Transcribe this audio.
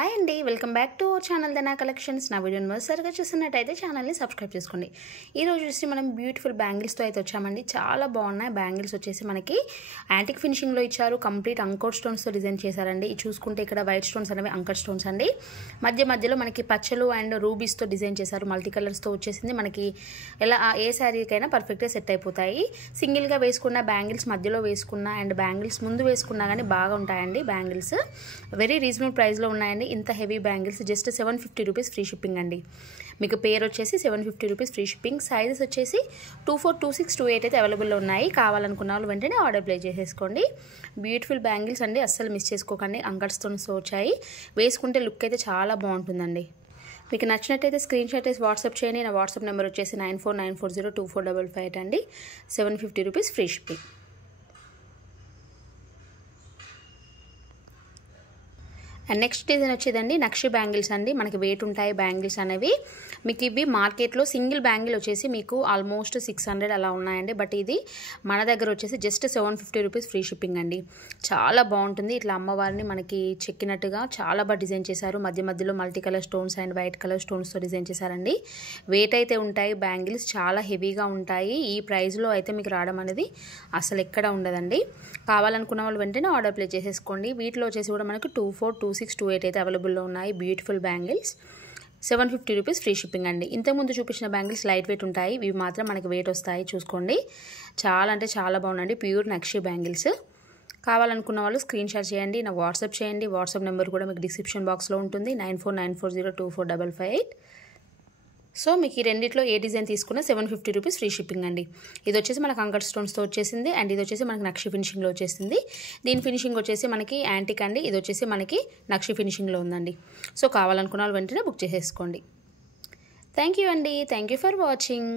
Hi అండి, welcome back to our channel Dhana Collections. నా వీడియోని మొదటిసారిగా చూస్తున్నట్టయితే ఛానల్ని సబ్స్క్రైబ్ చేసుకోండి. ఈరోజు చూసి మనం బ్యూటిఫుల్ బ్యాంగిల్స్తో అయితే వచ్చామండి. చాలా బాగున్నాయి బ్యాంగిల్స్. వచ్చేసి మనకి యాంటిక్ ఫినిషింగ్లో ఇచ్చారు. కంప్లీట్ అంకోట్ స్టోన్స్తో డిజైన్ చేశారండి. ఇది చూసుకుంటే ఇక్కడ వైట్ స్టోన్స్ అనేవి అంకట్ స్టోన్స్ అండి. మధ్యలో మనకి పచ్చలు అండ్ రూబీస్తో డిజైన్ చేశారు. మల్టీ కలర్స్తో వచ్చేసింది. మనకి ఎలా ఏ శారీకైనా పర్ఫెక్ట్గా సెట్ అయిపోతాయి. సింగిల్గా వేసుకున్న బ్యాంగిల్స్, మధ్యలో వేసుకున్న అండ్ బ్యాంగిల్స్ ముందు వేసుకున్నా కానీ బాగా ఉంటాయండి. బ్యాంగిల్స్ వెరీ రీజనబుల్ ప్రైస్లో ఉన్నాయండి. ఇంత heavy bangles just 750 rupees free shipping అండి. మీకు పేరు వచ్చేసి 750 రూపీస్ ఫ్రీ షిప్పింగ్. సైజెస్ వచ్చేసి 24, 26, 28 అయితే అవైలబుల్లో ఉన్నాయి. కావాలనుకున్న వాళ్ళు వెంటనే ఆర్డర్ ప్లేస్ చేసేసుకోండి. బ్యూటిఫుల్ బ్యాంగిల్స్ అండి, అస్సలు మిస్ చేసుకోకండి. అంకట్స్తో వచ్చాయి. వేసుకుంటే లుక్ అయితే చాలా బాగుంటుందండి. మీకు నచ్చినట్టయితే స్క్రీన్ షాట్ వేసి వాట్సాప్ చేయండి. నా వాట్సాప్ నెంబర్ వచ్చేసి 9494024558 అండి. 750 rupees free shipping. And next design వచ్చేదండి నక్షి బ్యాంగిల్స్ అండి. మనకి వెయిట్ ఉంటాయి బ్యాంగిల్స్ అనేవి. మీకు ఇవి మార్కెట్లో సింగిల్ బ్యాంగిల్ వచ్చేసి మీకు ఆల్మోస్ట్ 600 అలా ఉన్నాయండి. బట్ ఇది మన దగ్గర వచ్చేసి జస్ట్ 750 రూపీస్ ఫ్రీ షిప్పింగ్ అండి. చాలా బాగుంటుంది. ఇట్లా అమ్మవారిని మనకి చెక్కినట్టుగా చాలా బాగా డిజైన్ చేశారు. మధ్యలో multi colour stones and white colour స్టోన్స్తో డిజైన్ చేశారండి. వెయిట్ అయితే ఉంటాయి బ్యాంగిల్స్, చాలా హెవీగా ఉంటాయి. ఈ ప్రైస్లో అయితే మీకు రావడం అనేది అసలు ఎక్కడ ఉండదండి. కావాలనుకున్న వాళ్ళు వెంటనే ఆర్డర్ ప్లేస్ చేసేసుకోండి. వీటిలో వచ్చేసి కూడా మనకు 24, 26, 28 అయితే అవైలబుల్లో ఉన్నాయి. Beautiful bangles 750 rupees free shipping అండి. ఇంతకుముందు చూపించిన బ్యాంగిల్స్ లైట్ వెయిట్ ఉంటాయి. ఇవి మాత్రం మనకి వెయిట్ వస్తాయి. చూసుకోండి, చాలా అంటే చాలా బాగుందండి. ప్యూర్ నక్షి బ్యాంగిల్స్. కావాలనుకున్న వాళ్ళు స్క్రీన్ షాట్ చేయండి, నా వాట్సాప్ చేయండి. వాట్సాప్ నెంబర్ కూడా మీకు డిస్క్రిప్షన్ బాక్స్లో ఉంటుంది. 9494024558. సో మీకు ఈ రెండిట్లో ఏ డిజైన్ తీసుకున్నా 750 రూపీస్ ఫ్రీ షిప్పింగ్ అండి. ఇది వచ్చేసి మనకు అంకట్ స్టోన్స్తో వచ్చేసింది అండ్ ఇది వచ్చేసి మనకి నక్షి ఫినిషింగ్లో వచ్చేసింది. దీని ఫినిషింగ్ వచ్చేసి మనకి యాంటిక్ అండి. ఇది వచ్చేసి మనకి నక్షి ఫినిషింగ్లో ఉందండి. సో కావాలనుకున్న వాళ్ళు వెంటనే బుక్ చేసేసుకోండి. థ్యాంక్ యూ అండి. Thank you for watching.